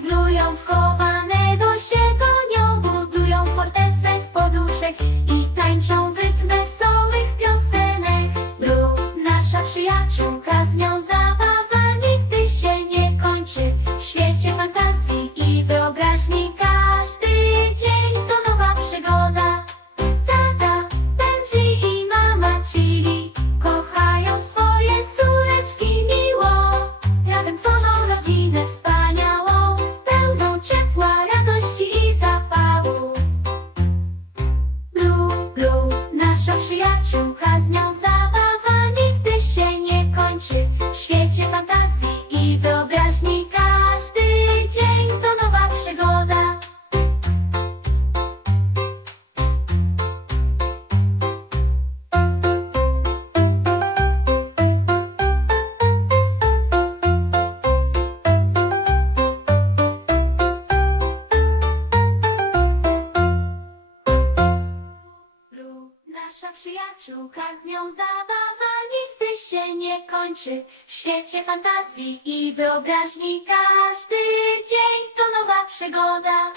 figlują wchowanego się gonią Budują fortece z poduszek i tańczą w rytm wesołych piosenek. Blu, nasza przyjaciółka, z nią zabawa nigdy się nie kończy W świecie fantazji przyjaciółka, z nią zabawa nigdy się nie kończy. W świecie fantazji Nasza przyjaciółka, z nią zabawa nigdy się nie kończy. W świecie fantazji i wyobraźni każdy dzień to nowa przygoda.